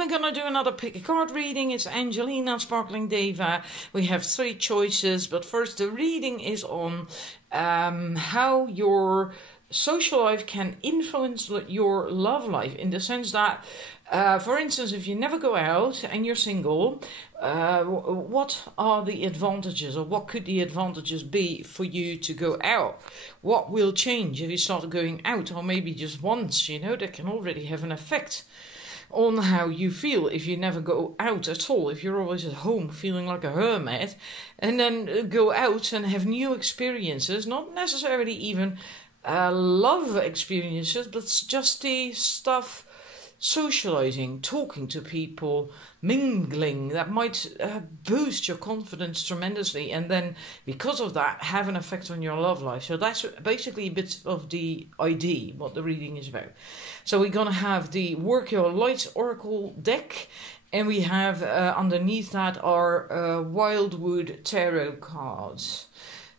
we're going to do another pick a card reading. It's Angelina, Sparkling Deva. We have 3 choices, but first the reading is on how your social life can influence your love life, in the sense that, for instance, if you never go out and you're single, what are the advantages, or what could the advantages be for you to go out? What will change if you start going out, or maybe just once? That can already have an effect on how you feel if you never go out at all. If you're always at home feeling like a hermit, and then go out and have new experiences, not necessarily even love experiences, but just the stuff, socializing, talking to people, mingling, that might boost your confidence tremendously, and then because of that have an effect on your love life. So that's basically a bit of the idea, what the reading is about. So we're gonna have the Work Your Lights Oracle deck, and we have underneath that our Wildwood Tarot cards.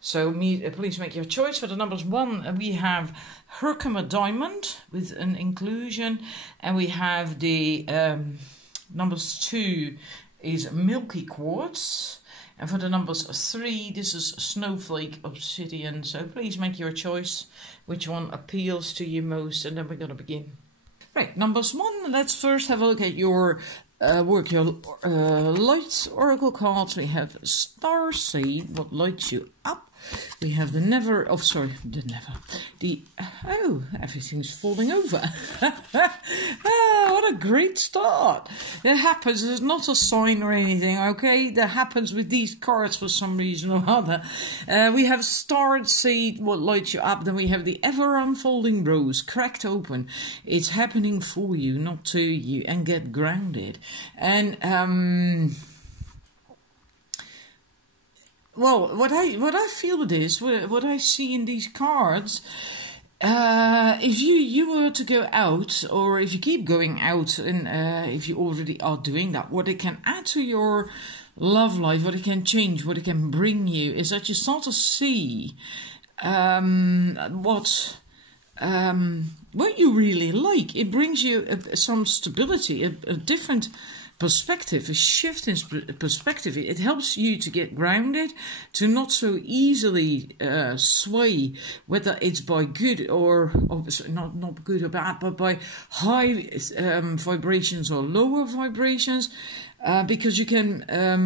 So please make your choice. For the numbers 1, we have Herkimer Diamond with an inclusion. And we have the numbers 2 is Milky Quartz. And for the numbers 3, this is Snowflake Obsidian. So please make your choice, which one appeals to you most. And then we're going to begin. Right, numbers 1, let's first have a look at your Work Your Lights Oracle cards. We have Starseed, what lights you up. We have everything's falling over. What a great start. That happens, it's not a sign or anything, okay? That happens with these cards for some reason or other. We have Starseed, what lights you up. Then we have the Ever Unfolding Rose, cracked open. It's happening for you, not to you, and get grounded. And, well, what I feel with this, what I see in these cards, if you were to go out, or if you keep going out, and if you already are doing that, what it can add to your love life, what it can change, what it can bring you, is that you start to see what you really like. It brings you some stability, a different perspective, a shift in perspective. It helps you to get grounded, to not so easily sway, whether it's by good or not good or bad, but by high vibrations or lower vibrations. Because you can,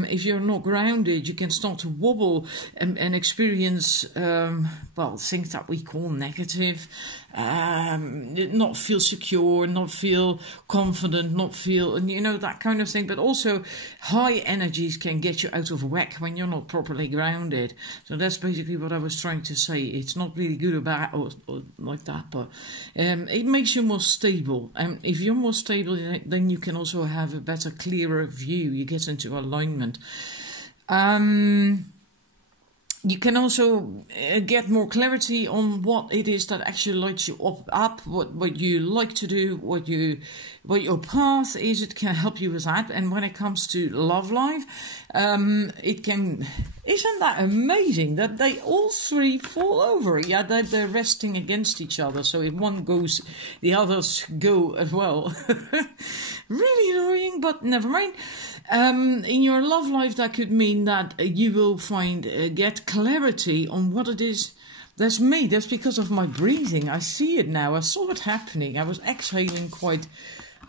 if you're not grounded, you can start to wobble and experience, things that we call negative, not feel secure, not feel confident, not feel, that kind of thing. But also high energies can get you out of whack when you're not properly grounded. So that's basically what I was trying to say. It's not really good or bad or like that, but it makes you more stable. And if you're more stable, then you can also have a better, clearer view. You get into alignment. You can also get more clarity on what it is that actually lights you up, what you like to do, what your path is. It can help you with that. And when it comes to love life, isn't that amazing that they all 3 fall over? Yeah, they're resting against each other. So if one goes, the others go as well. Really annoying, but never mind. In your love life, that could mean that you will get clarity on what it is. That's me. That's because of my breathing. I see it now. I saw it happening. I was exhaling quite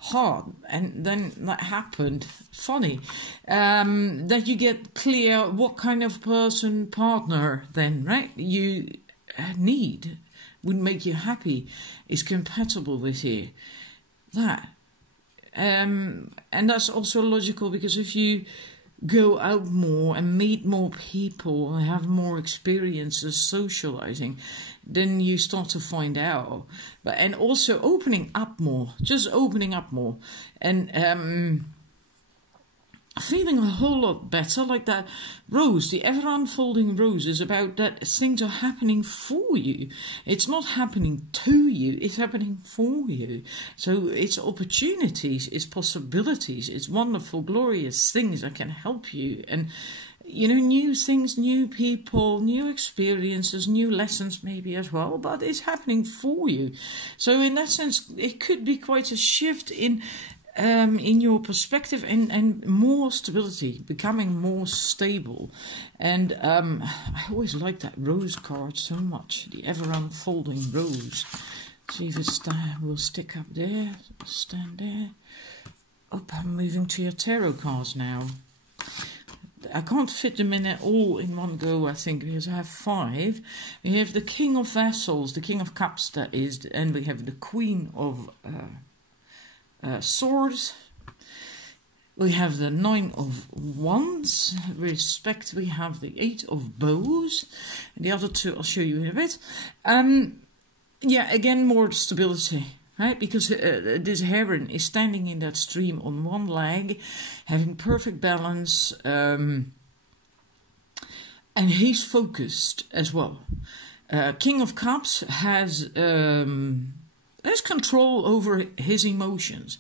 hard, and then that happened. Funny. That you get clear what kind of partner then, right, you need, would make you happy, is compatible with you. That. And that's also logical, because if you go out more and meet more people and have more experiences socializing, then you start to find out. And also opening up more, just opening up more, and feeling a whole lot better. Like that rose, the ever unfolding rose, is about that things are happening for you. It's not happening to you, it's happening for you. So it's opportunities, it's possibilities, it's wonderful, glorious things that can help you. And new things, new people, new experiences, new lessons maybe as well, but it's happening for you. So in that sense, it could be quite a shift in in your perspective and more stability, becoming more stable. And I always like that rose card so much, the ever unfolding rose. See if it will stick up there, stand there. Oh, I'm moving to your tarot cards now. I can't fit them in all in one go, I think, because I have 5. We have the King of Vessels, the King of Cups, that is, and we have the Queen of Swords. We have the 9 of Wands. Respect, we have the 8 of Bows. And the other 2 I'll show you in a bit. Yeah, again, more stability. Right, because this heron is standing in that stream on one leg, having perfect balance, and he's focused as well. King of Cups has control over his emotions.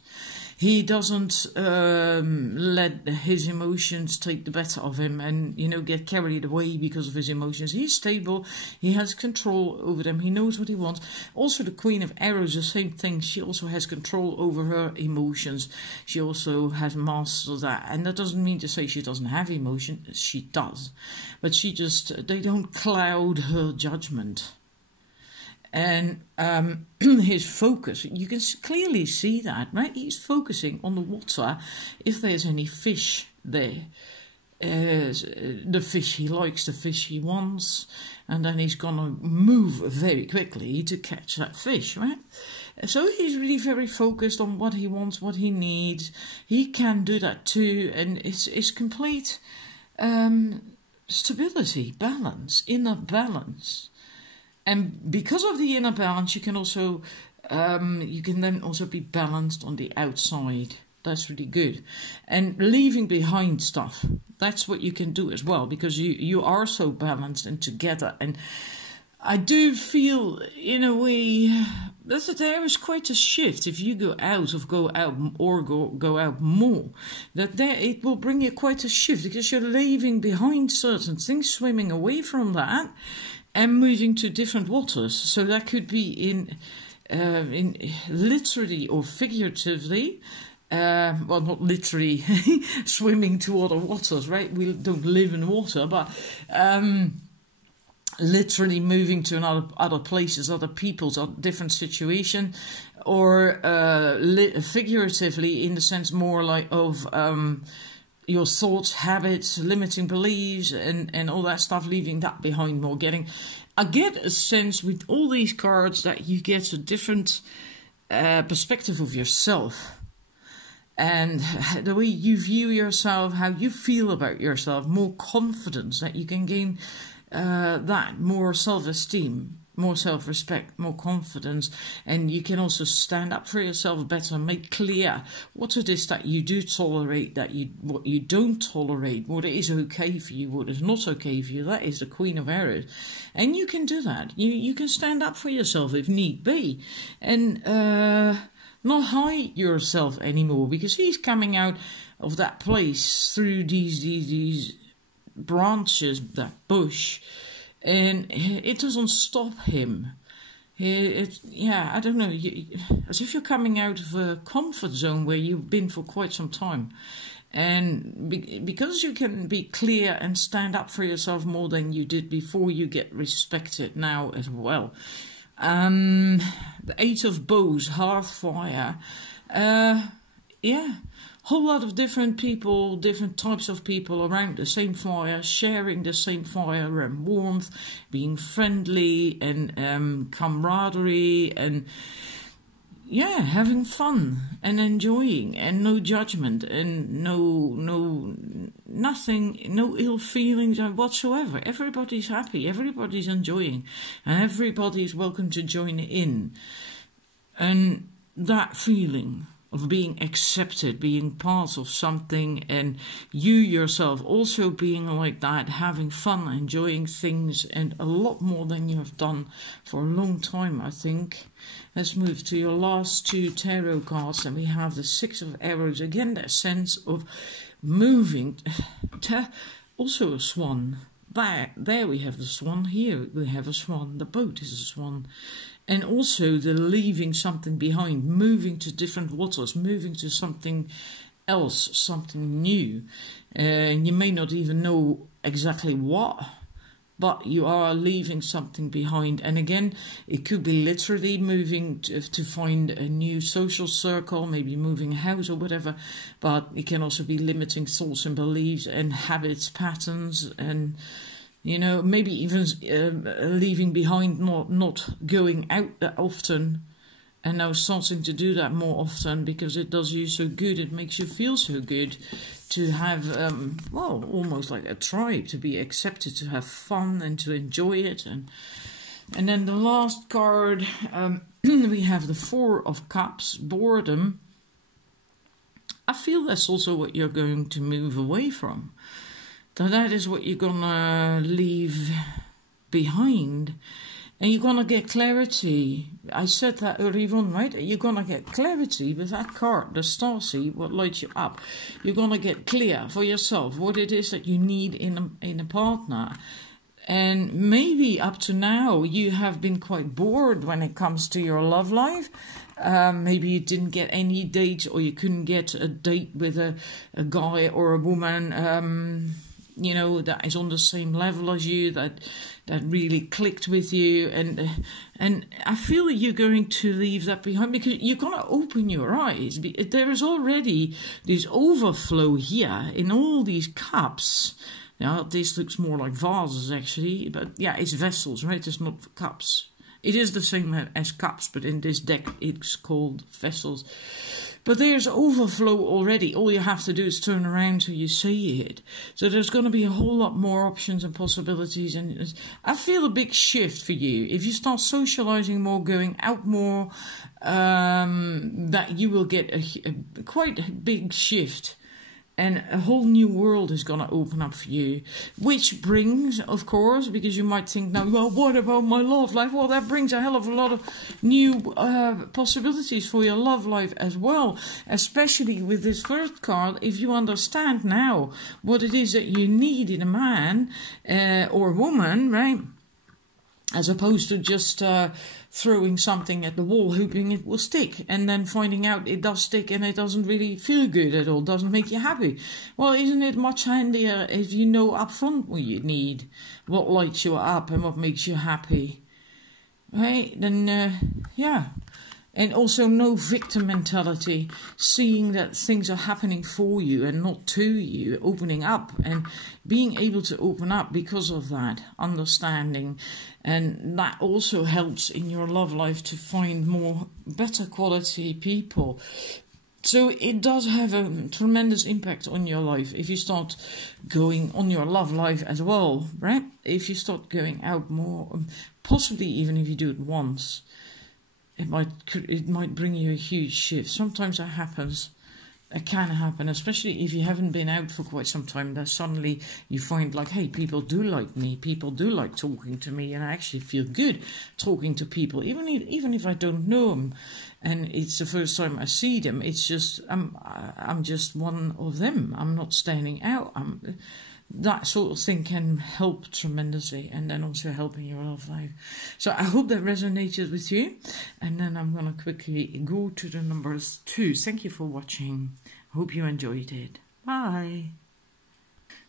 He doesn't let his emotions take the better of him and, you know, get carried away because of his emotions. He's stable. He has control over them. He knows what he wants. Also, the Queen of Arrows, the same thing. She also has control over her emotions. She also has mastered that. And that doesn't mean to say she doesn't have emotion. She does. But they don't cloud her judgment. And his focus, you can clearly see that, right? He's focusing on the water, if there's any fish there. The fish he likes, the fish he wants, and then he's going to move very quickly to catch that fish, right? So he's really very focused on what he wants, what he needs. He can do that too, and it's complete stability, balance, inner balance. And because of the inner balance, you can also, you can then also be balanced on the outside. That's really good. And leaving behind stuff, that's what you can do as well, because you are so balanced and together. And I do feel, in a way, that there is quite a shift if you go out more. That there it will bring you quite a shift, because you're leaving behind certain things, swimming away from that, and moving to different waters. So that could be in literally or figuratively. Well, not literally swimming to other waters, right? We don't live in water, but literally moving to other places, other peoples, or different situation, or figuratively in the sense more like of your thoughts, habits, limiting beliefs, and all that stuff, leaving that behind more. I get a sense with all these cards that you get a different perspective of yourself. And the way you view yourself, how you feel about yourself, more confidence, that you can gain that, more self-esteem, more self-respect, more confidence, and you can also stand up for yourself better, make clear what it is that you do tolerate, what you don't tolerate, what is okay for you, what is not okay for you. That is the Queen of Arrows, and you can do that. You can stand up for yourself if need be, and not hide yourself anymore, because he's coming out of that place through these branches, that bush. And it doesn't stop him. Yeah, I don't know. As if you're coming out of a comfort zone where you've been for quite some time. And because you can be clear and stand up for yourself more than you did before, you get respected now as well. The 8 of Bows, Hearthfire. Yeah. Whole lot of different people, different types of people around the same fire, sharing the same fire and warmth, being friendly and camaraderie, and yeah, having fun and enjoying, and no judgment and nothing, no ill feelings whatsoever. Everybody's happy, everybody's enjoying, and everybody's welcome to join in. And that feeling of being accepted, being part of something, and you yourself also being like that, having fun, enjoying things, and a lot more than you have done for a long time, I think. Let's move to your last 2 tarot cards, and we have the 6 of Arrows. Again, that sense of moving. Also a swan. There we have the swan. Here we have a swan. The boat is a swan. And also the leaving something behind, moving to different waters, moving to something else, something new. And you may not even know exactly what, but you are leaving something behind. And again, it could be literally moving to find a new social circle, maybe moving a house or whatever, but it can also be limiting thoughts and beliefs and habits, patterns, and maybe even leaving behind, not going out that often, and now starting to do that more often because it does you so good. It makes you feel so good to have, almost like a tribe, to be accepted, to have fun and to enjoy it. And then the last card, we have the Four of Cups, boredom. I feel that's also what you're going to move away from. So that is what you're gonna leave behind, and you're gonna get clarity. I said that earlier on, right? You're gonna get clarity with that card, the Starseed, what lights you up. You're gonna get clear for yourself what it is that you need in a partner. And maybe up to now you have been quite bored when it comes to your love life. Maybe you didn't get any dates, or you couldn't get a date with a guy or a woman that is on the same level as you, that really clicked with you, and I feel you're going to leave that behind because you're going to open your eyes. There is already this overflow here in all these cups. Now, this looks more like vases actually, but yeah, it's vessels, right? It's not cups. It is the same as cups, but in this deck it's called vessels. But there's overflow already. All you have to do is turn around so you see it. So there's going to be a whole lot more options and possibilities. And I feel a big shift for you. If you start socializing more, going out more, that you will get a quite big shift. And a whole new world is going to open up for you. Which brings, of course, because you might think, now, well, what about my love life? Well, that brings a hell of a lot of new possibilities for your love life as well. Especially with this first card, if you understand now what it is that you need in a man or woman, right? As opposed to just throwing something at the wall, hoping it will stick, and then finding out it does stick and it doesn't really feel good at all, doesn't make you happy. Well, isn't it much handier if you know up front what you need, what lights you up and what makes you happy? Right? Then, yeah. And also no victim mentality, seeing that things are happening for you and not to you, opening up and being able to open up because of that, understanding. And that also helps in your love life to find more better quality people. So it does have a tremendous impact on your life if you start going on your love life as well, right? If you start going out more, possibly even if you do it once. It might bring you a huge shift. Sometimes that happens. It can happen, especially if you haven't been out for quite some time. That suddenly you find like, hey, people do like me. People do like talking to me, and I actually feel good talking to people, even if I don't know them, and it's the first time I see them. It's just I'm just one of them. I'm not standing out. That sort of thing can help tremendously, and then also help in your love life. So I hope that resonated with you, and then I'm going to quickly go to the numbers 2. Thank you for watching. I hope you enjoyed it. Bye.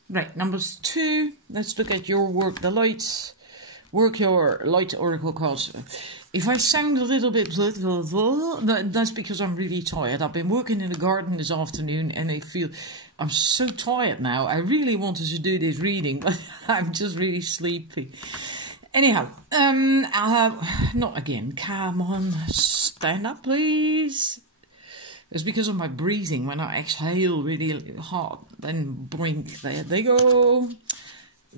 Right, numbers 2. Let's look at your work the lights. Work your light oracle cards. If I sound a little bit that's because I'm really tired. I've been working in the garden this afternoon, and I'm so tired now. I really wanted to do this reading, but I'm just really sleepy. Anyhow, not again. Come on, stand up, please. It's because of my breathing. When I exhale really hard, then blink. There they go.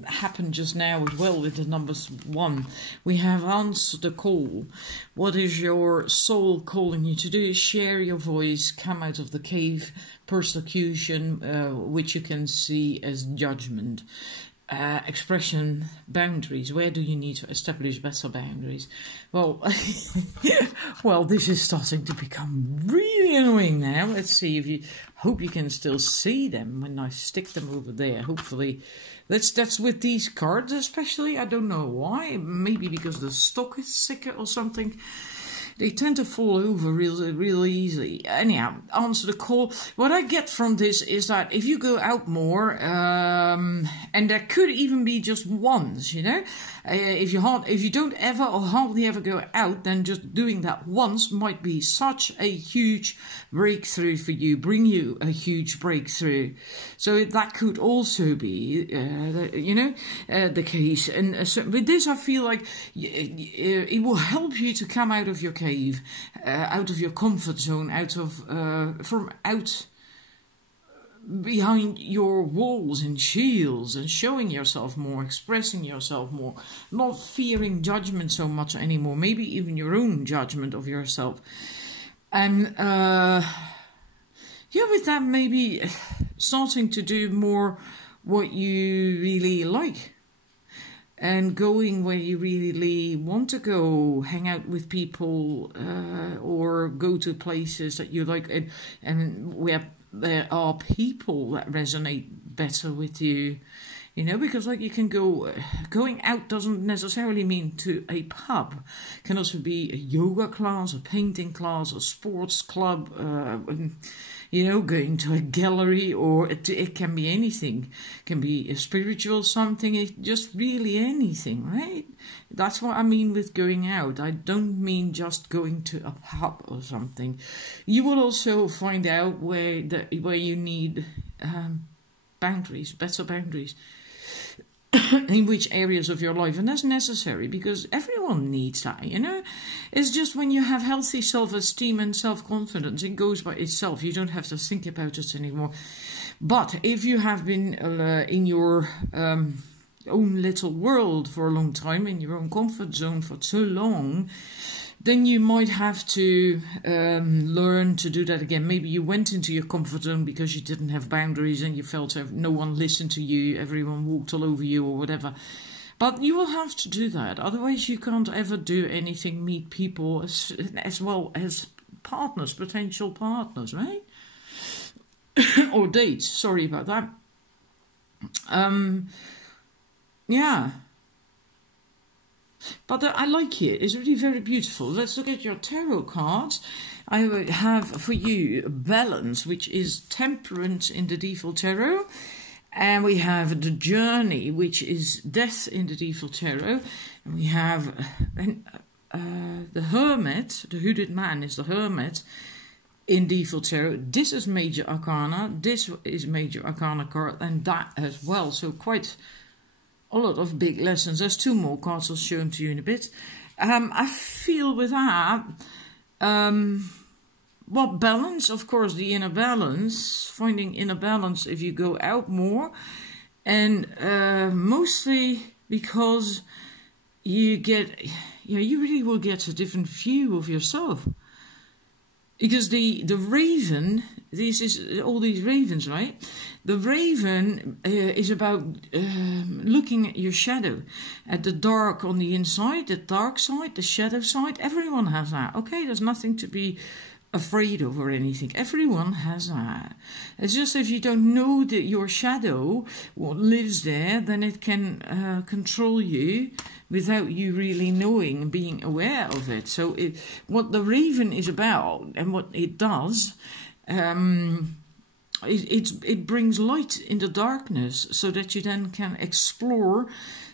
Happened just now as well with the numbers 1. We have answered the call. What is your soul calling you to do? Share your voice, come out of the cave, persecution, which you can see as judgment. expression boundaries. Where do you need to establish better boundaries? Well, well, this is starting to become really annoying now. Let's see if you hope you can still see them when I stick them over there. Hopefully, that's with these cards especially. I don't know why. Maybe because the stock is thicker or something. They tend to fall over real easily. Anyhow, answer the call. What I get from this is that if you go out more, and there could even be just once, you know, if you don't ever or hardly ever go out, then just doing that once might be such a huge breakthrough for you, bring you a huge breakthrough. So that could also be, the case. And so with this, I feel like it will help you to come out of your cave, out of your comfort zone, out behind your walls and shields, and showing yourself more, expressing yourself more, not fearing judgment so much anymore, maybe even your own judgment of yourself. And with that, maybe starting to do more what you really like, and going where you really want to go, hang out with people, or go to places that you like, and where there are people that resonate better with you, you know, because like you can going out doesn't necessarily mean to a pub. It can also be a yoga class, a painting class, a sports club, going to a gallery, or it can be anything. It can be a spiritual something, just really anything, right? That's what I mean with going out. I don't mean just going to a pub or something. You will also find out where you need boundaries, better boundaries. In which areas of your life, and that's necessary because everyone needs that, you know. It's just when you have healthy self-esteem and self-confidence, it goes by itself. You don't have to think about it anymore. But if you have been in your own little world for a long time, in your own comfort zone for too long, then you might have to learn to do that again. Maybe you went into your comfort zone because you didn't have boundaries and you felt no one listened to you, everyone walked all over you or whatever. But you will have to do that. Otherwise you can't ever do anything, meet people as well as partners, potential partners, right? Or dates, sorry about that. Yeah. But I like it. It's really very beautiful. Let's look at your tarot cards. I have for you Balance, which is Temperance in the default tarot. And we have the Journey, which is Death in the default tarot. And we have the Hermit, the Hooded Man is the Hermit in default tarot. This is Major Arcana. This is Major Arcana card, and that as well. So quite a lot of big lessons. There's two more cards I'll show them to you in a bit. I feel with that, balance, of course, the inner balance, finding inner balance if you go out more, and mostly because you really will get a different view of yourself. Because the raven, this is all these ravens, right? The raven is about looking at your shadow, at the dark on the inside, the dark side, the shadow side. Everyone has that, okay? There's nothing to be afraid of or anything. Everyone has that. It's just if you don't know that your shadow, what lives there, then it can control you without you really knowing, being aware of it. So what the raven is about and what it does, it brings light in the darkness so that you then can explore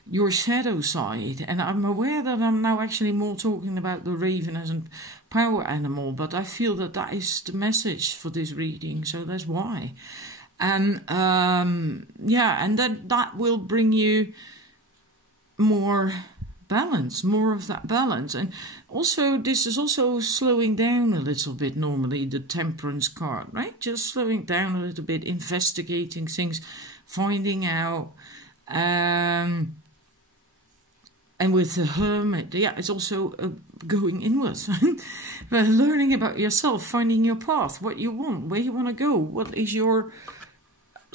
your shadow side. And I'm aware that I'm now actually more talking about the raven as a power animal, but I feel that that is the message for this reading, so that's why. And and then that will bring you more balance, more of that balance. And also this is also slowing down a little bit, normally the Temperance card, right? Just slowing down a little bit, investigating things, finding out. And with the Hermit, it's also going inwards, learning about yourself, finding your path, what you want, where you want to go, what is your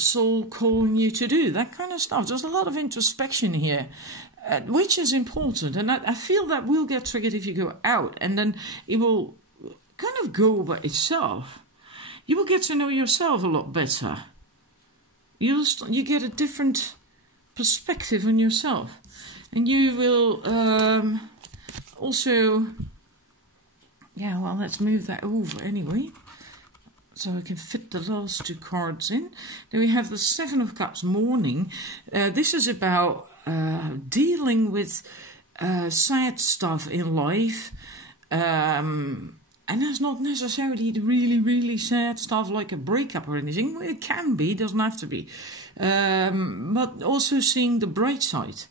soul calling you to do? That kind of stuff. There's a lot of introspection here, which is important. And I feel that will get triggered if you go out, and then it will kind of go by itself. You will get to know yourself a lot better. You get a different perspective on yourself. And you will also... Yeah, well, let's move that over anyway, so I can fit the last two cards in. Then we have the Seven of Cups, Mourning. This is about dealing with sad stuff in life. And that's not necessarily the really, really sad stuff like a breakup or anything. Well, it can be, doesn't have to be. But also seeing the bright side.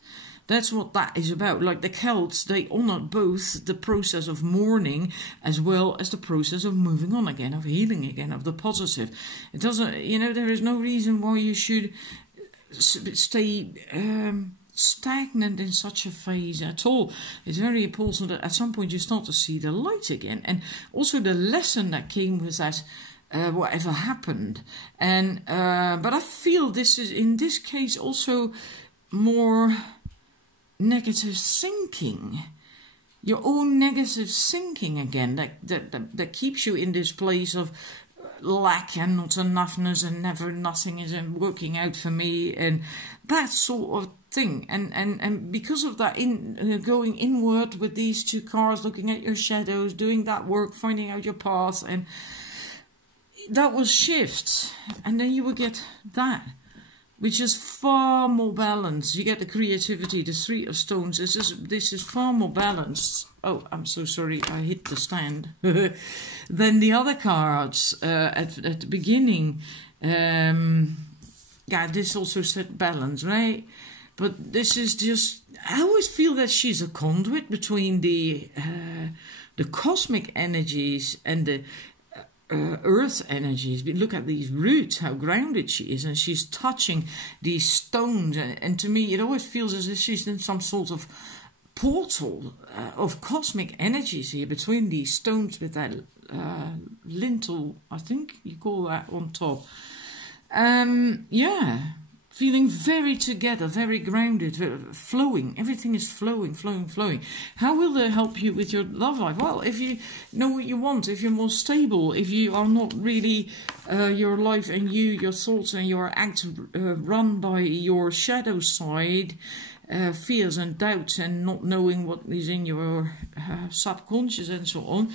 That's what that is about. Like the Celts, they honoured both the process of mourning as well as the process of moving on again, of healing again, of the positive. It doesn't, there is no reason why you should stay stagnant in such a phase at all. It's very important that at some point you start to see the light again. And also the lesson that came with that, whatever happened. And but I feel this is, in this case, also more... negative thinking, your own negative thinking again, that keeps you in this place of lack and not enoughness and nothing isn't working out for me and that sort of thing. And because of that, going inward with these two cards, looking at your shadows, doing that work, finding out your path, and that will shift, and then you will get that, which is far more balanced. You get the creativity, the Three of Stones. This is far more balanced. Oh, I'm so sorry, I hit the stand. Than the other cards at the beginning. Yeah, this also said balance, right? But this is just... I always feel that she's a conduit between the cosmic energies and the... earth energies. Look at these roots, how grounded she is, and she's touching these stones, and to me it always feels as if she's in some sort of portal of cosmic energies here between these stones with that lintel, I think you call that, on top. Yeah, feeling very together, very grounded, flowing. Everything is flowing, flowing, flowing. How will that help you with your love life? Well, if you know what you want, if you're more stable, if you are not really your life and your thoughts and your acts run by your shadow side, fears and doubts and not knowing what is in your subconscious and so on,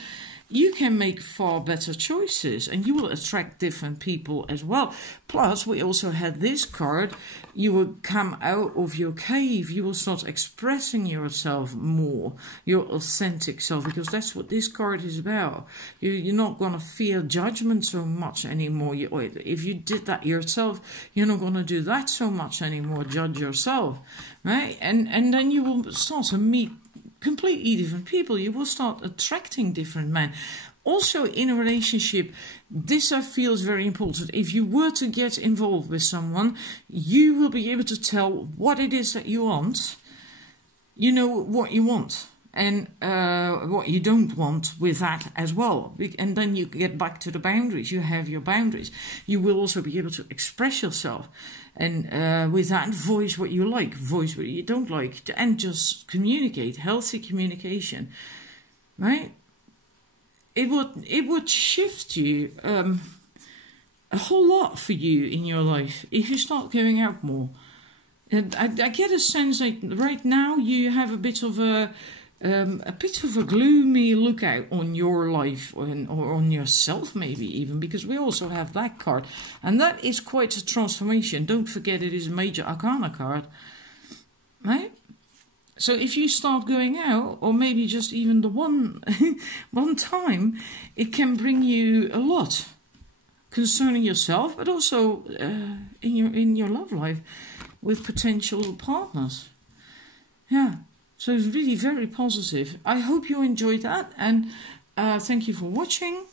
you can make far better choices and you will attract different people as well. Plus, we also had this card. You will come out of your cave. You will start expressing yourself more, your authentic self, because that's what this card is about. You're not going to fear judgment so much anymore. If you did that yourself, you're not going to do that so much anymore, judge yourself, right? And then you will start to meet completely different people. You will start attracting different men. Also in a relationship, this I feel is very important. If you were to get involved with someone, you will be able to tell what it is that you want. You know what you want and what you don't want with that as well. And then you get back to the boundaries. You have your boundaries. You will also be able to express yourself. And with that, voice what you like, voice what you don't like, and just communicate, healthy communication, right? It would shift you a whole lot for you in your life if you start going out more. And I get a sense that right now you have a bit of a gloomy lookout on your life or on yourself, maybe even, because we also have that card, and that is quite a transformation. Don't forget, it is a major arcana card, right? So if you start going out, or maybe just even the one time, it can bring you a lot concerning yourself, but also in your love life with potential partners. Yeah. So it's really very positive. I hope you enjoyed that, and thank you for watching.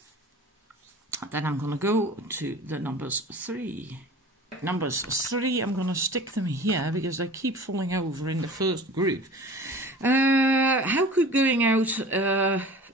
Then I'm going to go to the numbers 3. Numbers 3, I'm going to stick them here because they keep falling over in the first group. How could going out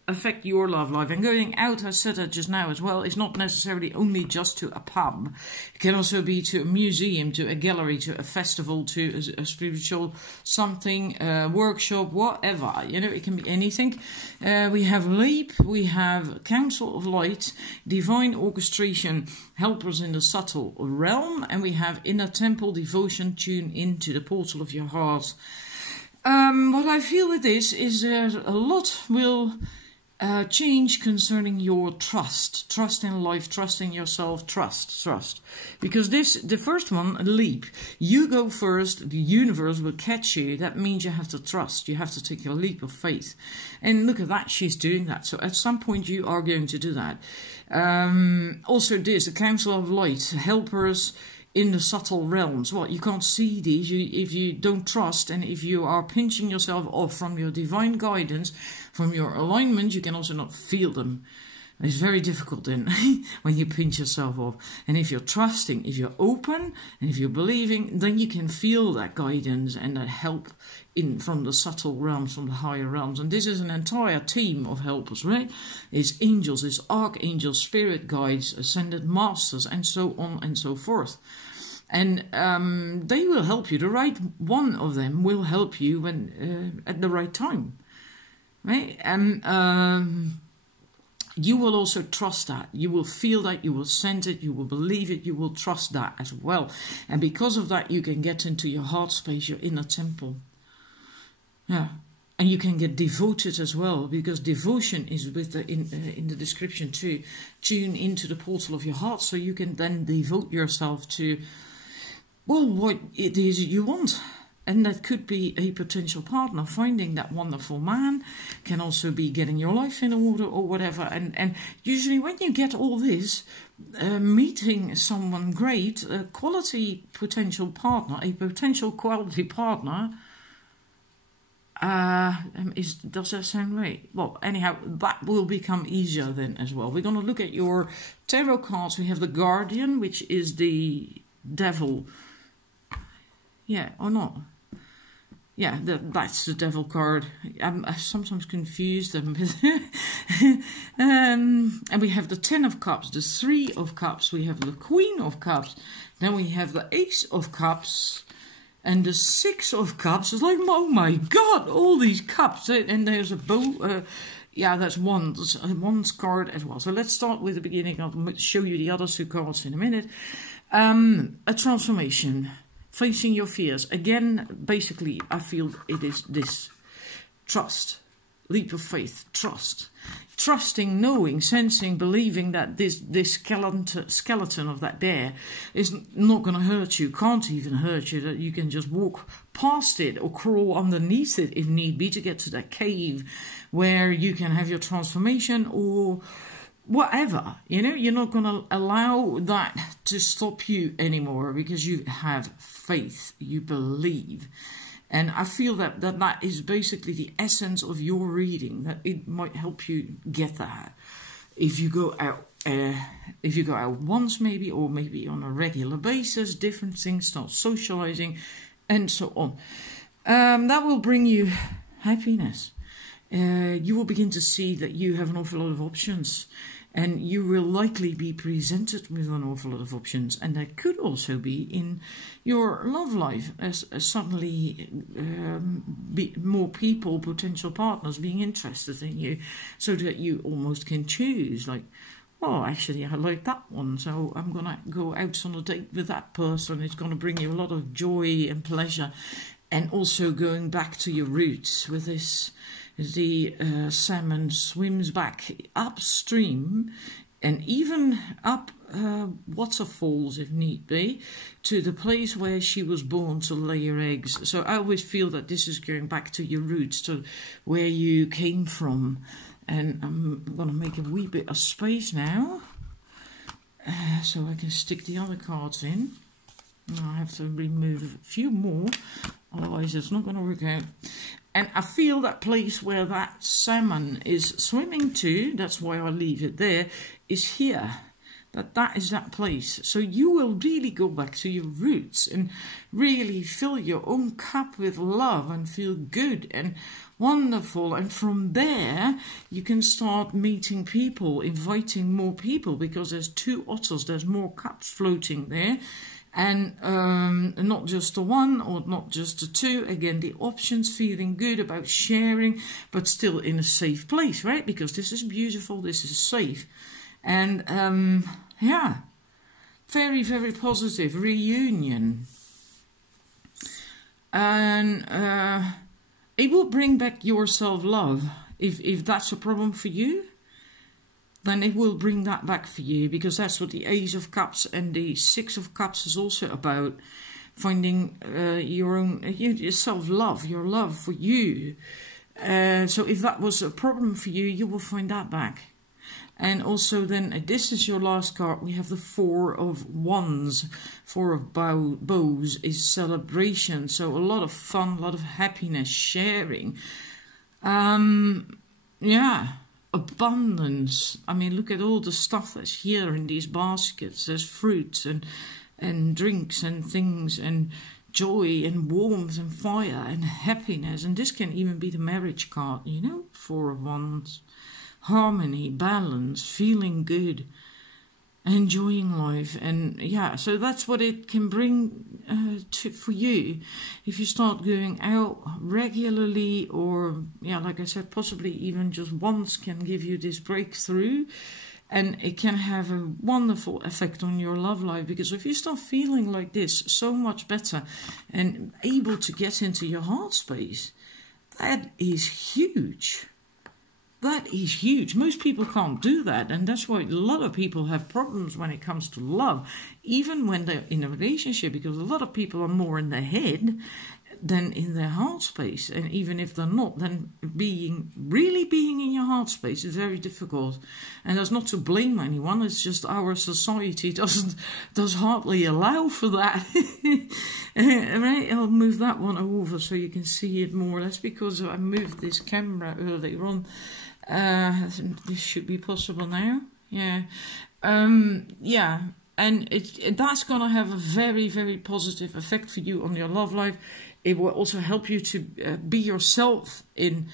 affect your love life. And going out, I said that just now as well, is not necessarily only just to a pub. It can also be to a museum, to a gallery, to a festival, to a spiritual something, a workshop, whatever. You know, it can be anything. We have Leap, we have Council of Light, Divine Orchestration, Helpers in the Subtle Realm, and we have Inner Temple Devotion, Tune into the Portal of Your Heart. What I feel with this is a lot will change concerning your trust in life, trust in yourself, trust. Because the first one, Leap, you go first, the universe will catch you. That means you have to trust, you have to take a leap of faith. And look at that, she's doing that. So at some point you are going to do that. Also this, the Council of Light, Helpers in the subtle realms. Well, you can't see these if you don't trust, and if you are pinching yourself off from your divine guidance, from your alignment, you can also not feel them. It's very difficult then when you pinch yourself off. And if you're trusting, if you're open, and if you're believing, then you can feel that guidance and that help in from the subtle realms, from the higher realms. And this is an entire team of helpers, right? It's angels, it's archangels, spirit guides, ascended masters, and so on and so forth. And they will help you. The right one of them will help you when at the right time, right? And you will also trust that. You will feel that. You will sense it. You will believe it. You will trust that as well. And because of that, you can get into your heart space, your inner temple. Yeah. And you can get devoted as well, because devotion is with the, in the description too. Tune into the portal of your heart, so you can then devote yourself to, well, what it is you want. And that could be a potential partner, finding that wonderful man, can also be getting your life in order or whatever. And usually when you get all this, meeting someone great, a quality potential partner, a potential quality partner, does that sound right? Well, anyhow, that will become easier then as well. We're going to look at your tarot cards. We have the Guardian, which is the devil. Yeah, or not? Yeah, that's the devil card. I sometimes confuse them. And we have the 10 of Cups, the 3 of Cups. We have the Queen of Cups. Then we have the Ace of Cups. And the 6 of Cups. It's like, oh my God, all these cups. And there's a bow. Yeah, that's Wands card as well. So let's start with the beginning. I'll show you the other 2 cards in a minute. A transformation. Facing your fears. Again, basically, I feel it is this. Trust. Leap of faith. Trust. Trusting, knowing, sensing, believing that this skeleton of that bear is not going to hurt you, can't even hurt you, that you can just walk past it or crawl underneath it if need be to get to that cave where you can have your transformation or whatever, you know. You're not going to allow that to stop you anymore because you have faith, you believe. And I feel that is basically the essence of your reading, that it might help you get that. If you go out once maybe, or maybe on a regular basis, different things, start socializing and so on. That will bring you happiness. You will begin to see that you have an awful lot of options. And you will likely be presented with an awful lot of options. And that could also be in your love life, as suddenly more people, potential partners, being interested in you, so that you almost can choose, like, oh, actually, I like that one, so I'm going to go out on a date with that person. It's going to bring you a lot of joy and pleasure. And also going back to your roots with this. The salmon swims back upstream and even up waterfalls, if need be, to the place where she was born to lay her eggs. So I always feel that this is going back to your roots, to where you came from. And I'm going to make a wee bit of space now, so I can stick the other cards in. I have to remove a few more, otherwise it's not going to work out. And I feel that place where that salmon is swimming to, that's why I leave it there, is here. That is that place. So you will really go back to your roots and really fill your own cup with love and feel good. And Wonderful. And from there, you can start meeting people, inviting more people, because there's 2 otters, there's more cups floating there. And not just the 1 or not just the 2. Again, the options, feeling good about sharing, but still in a safe place, right? Because this is beautiful, this is safe. And yeah, very, very positive reunion. And it will bring back your self-love. If that's a problem for you, then it will bring that back for you, because that's what the Ace of Cups and the 6 of Cups is also about. Finding your own your self-love, your love for you. So if that was a problem for you, you will find that back. And also then, this is your last card. We have the 4 of Wands. 4 of Bows is celebration. So a lot of fun, a lot of happiness, sharing. Yeah, abundance. I mean, look at all the stuff that's here in these baskets. There's fruits and drinks and things and joy and warmth and fire and happiness. And this can even be the marriage card, you know, 4 of Wands. Harmony, balance, feeling good, enjoying life. And yeah, so that's what it can bring for you if you start going out regularly, or yeah, like I said, possibly even just once can give you this breakthrough. And it can have a wonderful effect on your love life, because if you start feeling like this, so much better and able to get into your heart space, that is huge. That is huge. Most people can't do that, and that's why a lot of people have problems when it comes to love, even when they're in a relationship, because a lot of people are more in their head than in their heart space. And even if they're not, then really being in your heart space is very difficult. And that's not to blame anyone, it's just our society does hardly allow for that. Right? I'll move that one over so you can see it more. That's because I moved this camera earlier on. This should be possible now. Yeah. Yeah. And that's going to have a very, very positive effect for you on your love life. It will also help you to be yourself in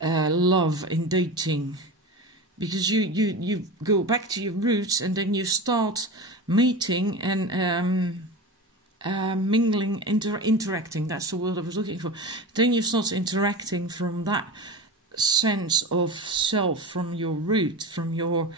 love, in dating. Because you go back to your roots, and then you start meeting and mingling, interacting. That's the word I was looking for. Then you start interacting from that sense of self, from your root, from your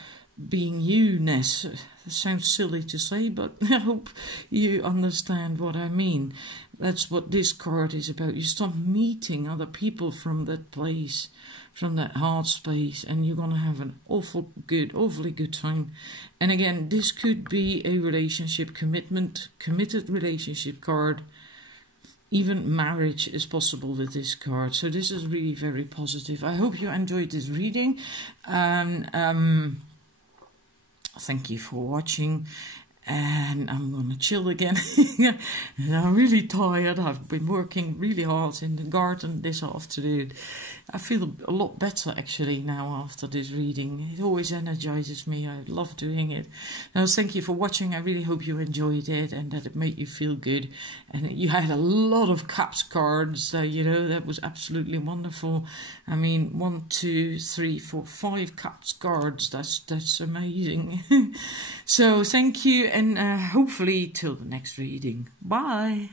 being you-ness. It sounds silly to say, but I hope you understand what I mean. That's what this card is about. You start meeting other people from that place, from that heart space, and you're going to have an awfully good time. And again, this could be a relationship, committed relationship card. Even marriage is possible with this card. So this is really very positive. I hope you enjoyed this reading. And thank you for watching. And I'm going to chill again. And I'm really tired. I've been working really hard in the garden this afternoon. I feel a lot better actually now after this reading. It always energizes me. I love doing it. Now, thank you for watching. I really hope you enjoyed it and that it made you feel good. And you had a lot of cups cards. You know, that was absolutely wonderful. I mean, 1, 2, 3, 4, 5 cups cards. That's amazing. So thank you, and hopefully till the next reading. Bye.